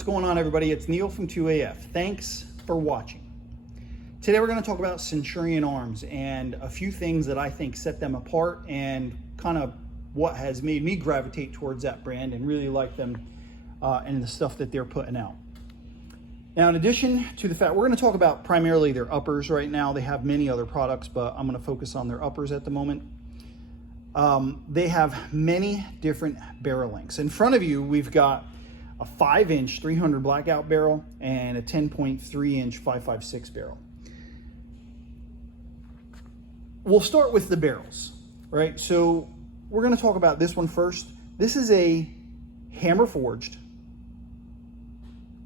What's going on, everybody? It's Neil from 2AF. Thanks for watching. Today we're going to talk about Centurion Arms and a few things that I think set them apart and kind of what has made me gravitate towards that brand and really like them and the stuff that they're putting out. Now, in addition to the fact, we're going to talk about primarily their uppers right now. They have many other products, but I'm going to focus on their uppers at the moment. They have many different barrel lengths. In front of you, we've got a 5-inch 300 blackout barrel and a 10.3-inch 556 barrel. We'll start with the barrels, right? So we're going to talk about this one first. This is a hammer forged,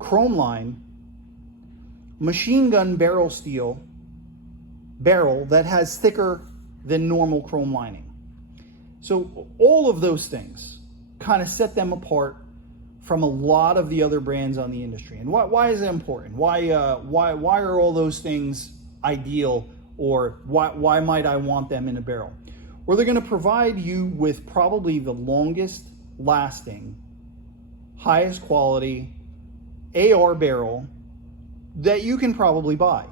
chrome line, machine gun barrel steel barrel that has thicker than normal chrome lining. So all of those things kind of set them apart from a lot of the other brands on the industry. And why is it important? Why are all those things ideal, or why might I want them in a barrel? Well, they're going to provide you with probably the longest lasting, highest quality AR barrel that you can probably buy.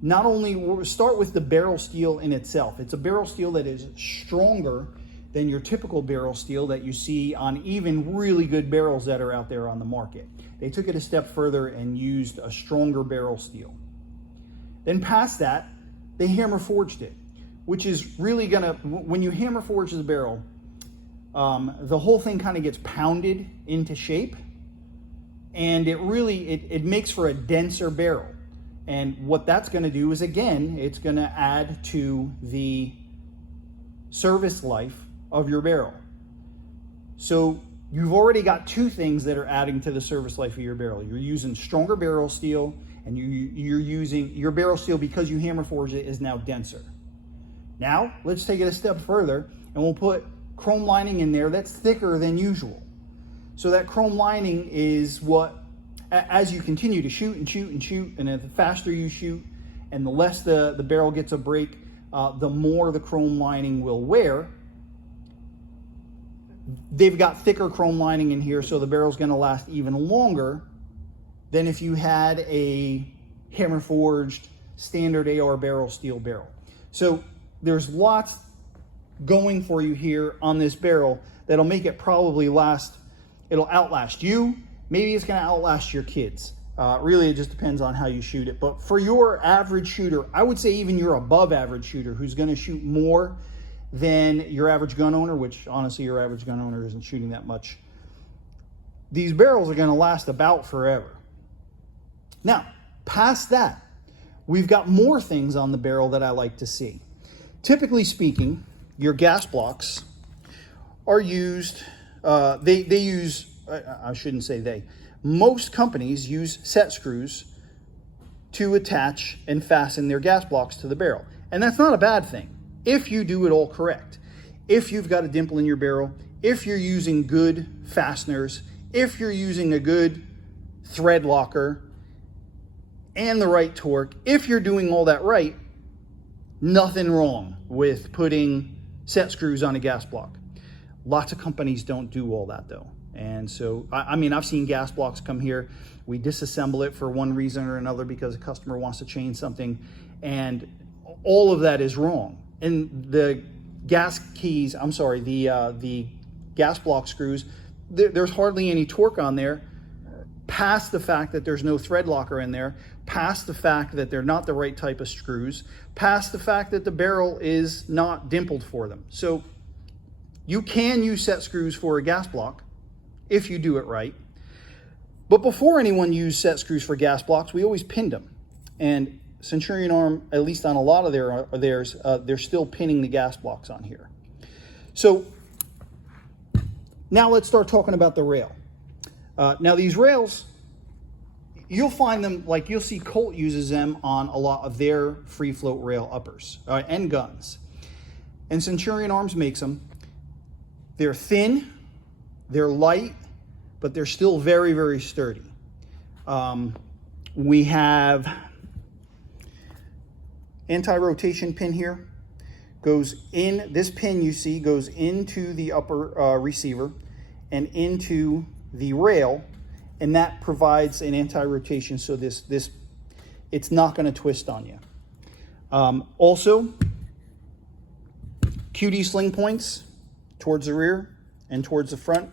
Not only, we'll start with the barrel steel in itself. It's a barrel steel that is stronger than your typical barrel steel that you see on even really good barrels that are out there on the market. They took it a step further and used a stronger barrel steel. Then past that, they hammer forged it, which is really gonna, when you hammer forge the barrel, the whole thing kind of gets pounded into shape, and it makes for a denser barrel. And what that's gonna do is, again, it's gonna add to the service life of your barrel. So you've already got two things that are adding to the service life of your barrel. You're using stronger barrel steel, and you're using your barrel steel, because you hammer forge it, is now denser. Now let's take it a step further, and we'll put chrome lining in there that's thicker than usual. So that chrome lining is what, as you continue to shoot and shoot and shoot, and the faster you shoot and the less the barrel gets a break, the more the chrome lining will wear. They've got thicker chrome lining in here, so the barrel's going to last even longer than if you had a hammer forged standard AR barrel steel barrel. So there's lots going for you here on this barrel that'll make it probably last. It'll outlast you. Maybe it's going to outlast your kids. Really, it just depends on how you shoot it. But for your average shooter, I would say even your above average shooter who's going to shoot more than your average gun owner, which honestly your average gun owner isn't shooting that much, these barrels are going to last about forever. Now, past that, we've got more things on the barrel that I like to see. Typically speaking, your gas blocks are used, most companies use set screws to attach and fasten their gas blocks to the barrel. And that's not a bad thing if you do it all correct. If you've got a dimple in your barrel, if you're using good fasteners, if you're using a good thread locker and the right torque, if you're doing all that right, nothing wrong with putting set screws on a gas block. Lots of companies don't do all that though. And so, I mean, I've seen gas blocks come here. We disassemble it for one reason or another because a customer wants to change something, and all of that is wrong. And the gas keys, the gas block screws, there's hardly any torque on there, past the fact that there's no thread locker in there, past the fact that they're not the right type of screws, past the fact that the barrel is not dimpled for them. So you can use set screws for a gas block if you do it right. But before anyone used set screws for gas blocks, we always pinned them. And Centurion Arm, at least on a lot of theirs, they're still pinning the gas blocks on here. So now let's start talking about the rail. Now these rails, you'll find them, like you'll see Colt uses them on a lot of their free float rail uppers and guns. And Centurion Arms makes them. They're thin, they're light, but they're still very, very sturdy. We have anti-rotation pin here. Goes in, this pin you see goes into the upper receiver and into the rail, and that provides an anti-rotation, so it's not going to twist on you. Also, QD sling points towards the rear and towards the front.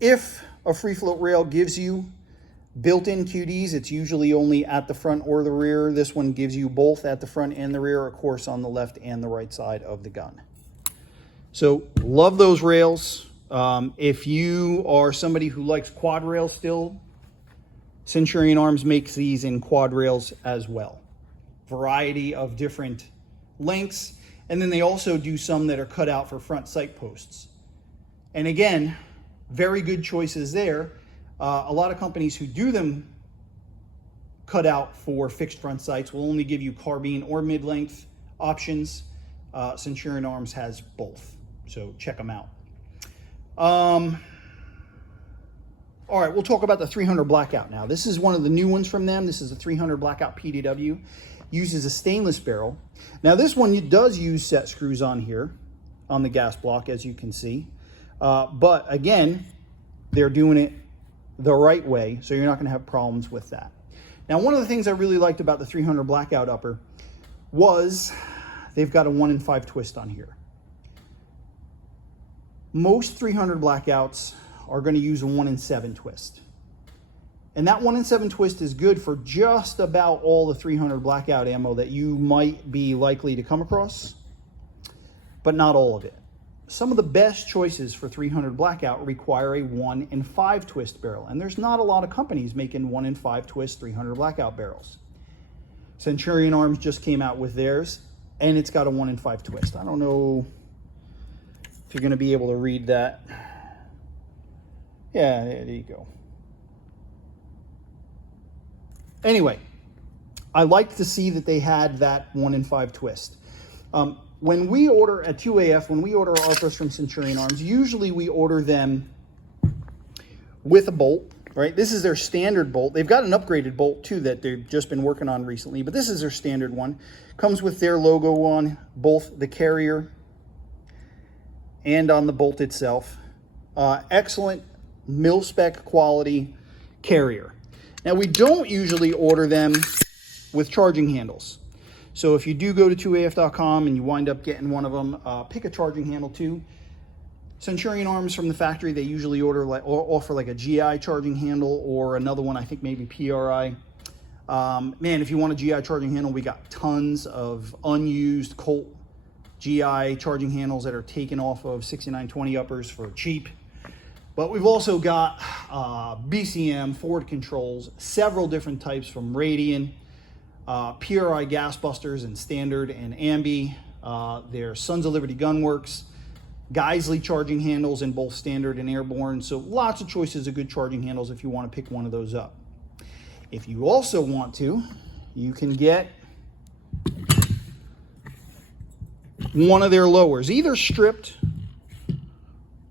If a free float rail gives you built-in QDs, it's usually only at the front or the rear. This one gives you both at the front and the rear, of course, on the left and the right side of the gun. So love those rails. If you are somebody who likes quad rails still, Centurion Arms makes these in quad rails as well. Variety of different lengths. And then they also do some that are cut out for front sight posts. And again, very good choices there. A lot of companies who do them cut out for fixed front sights will only give you carbine or mid-length options. Centurion Arms has both, so check them out. All right, we'll talk about the 300 Blackout now. This is one of the new ones from them. This is a 300 Blackout PDW. Uses a stainless barrel. Now this one does use set screws on here on the gas block, as you can see. But again, they're doing it the right way, so you're not going to have problems with that. Now, one of the things I really liked about the 300 Blackout upper was they've got a 1 in 5 twist on here. Most 300 Blackouts are going to use a 1 in 7 twist. And that 1 in 7 twist is good for just about all the 300 Blackout ammo that you might be likely to come across, but not all of it. Some of the best choices for 300 Blackout require a 1 in 5 twist barrel, and there's not a lot of companies making 1 in 5 twist 300 Blackout barrels. Centurion Arms just came out with theirs, and it's got a 1 in 5 twist. I don't know if you're going to be able to read that. Yeah, there you go. Anyway, I liked to see that they had that 1 in 5 twist. When we order at 2AF, when we order our ARPAs from Centurion Arms, usually we order them with a bolt, right? This is their standard bolt. They've got an upgraded bolt too that they've just been working on recently, but this is their standard one. Comes with their logo on both the carrier and on the bolt itself. Excellent mil-spec quality carrier. Now, we don't usually order them with charging handles. So if you do go to 2AF.com and you wind up getting one of them, pick a charging handle too. Centurion Arms from the factory, they usually offer like a GI charging handle or another one, I think maybe PRI. Man, if you want a GI charging handle, we got tons of unused Colt GI charging handles that are taken off of 6920 uppers for cheap. But we've also got BCM, Ford controls, several different types from Radian, PRI gas busters and standard and ambi. There's Sons of Liberty Gunworks, Geisley charging handles in both standard and airborne. So lots of choices of good charging handles if you want to pick one of those up. If you also want to, you can get one of their lowers, either stripped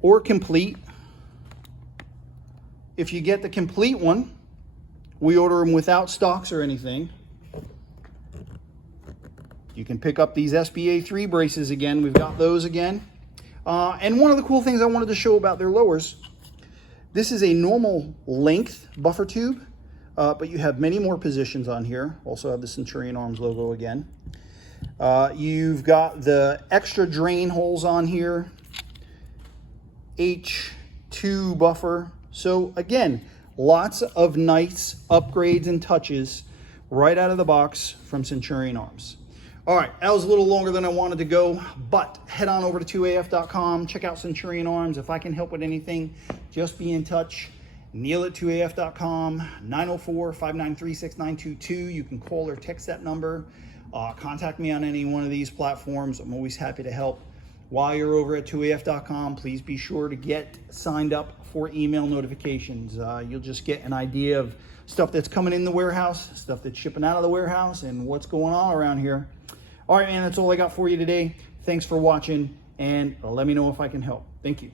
or complete. If you get the complete one, we order them without stocks or anything. You can pick up these SBA 3 braces again. We've got those again. And one of the cool things I wanted to show about their lowers, this is a normal length buffer tube, but you have many more positions on here. Also have the Centurion Arms logo again. You've got the extra drain holes on here, H2 buffer. So again, lots of nice upgrades and touches right out of the box from Centurion Arms. All right, that was a little longer than I wanted to go, but head on over to 2AF.com, check out Centurion Arms. If I can help with anything, just be in touch. Neil at 2AF.com, 904-593-6922. You can call or text that number. Contact me on any one of these platforms. I'm always happy to help. While you're over at 2AF.com, please be sure to get signed up for email notifications. You'll just get an idea of stuff that's coming in the warehouse, stuff that's shipping out of the warehouse, and what's going on around here. All right, man, that's all I got for you today. Thanks for watching, and let me know if I can help. Thank you.